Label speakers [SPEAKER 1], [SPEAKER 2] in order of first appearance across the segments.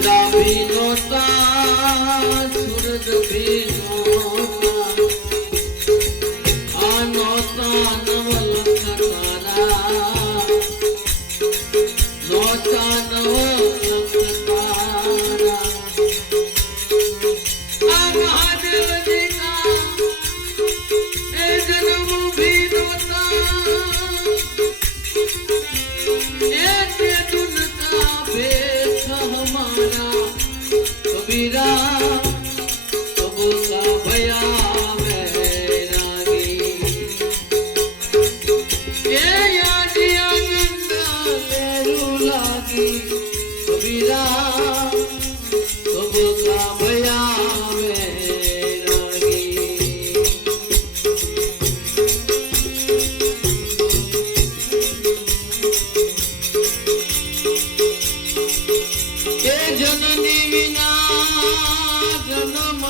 [SPEAKER 1] વૃંદાવરીનો સુરજ ભીનો આનો નવલ તારા નોતા નવ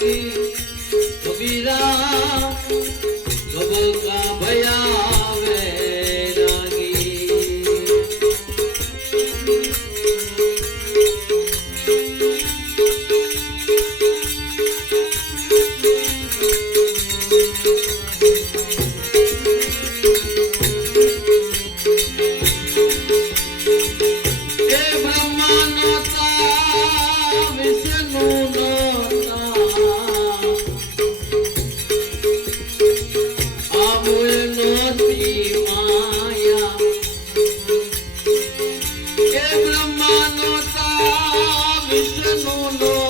[SPEAKER 1] You. વિષ્ણુ નોતા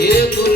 [SPEAKER 1] cedo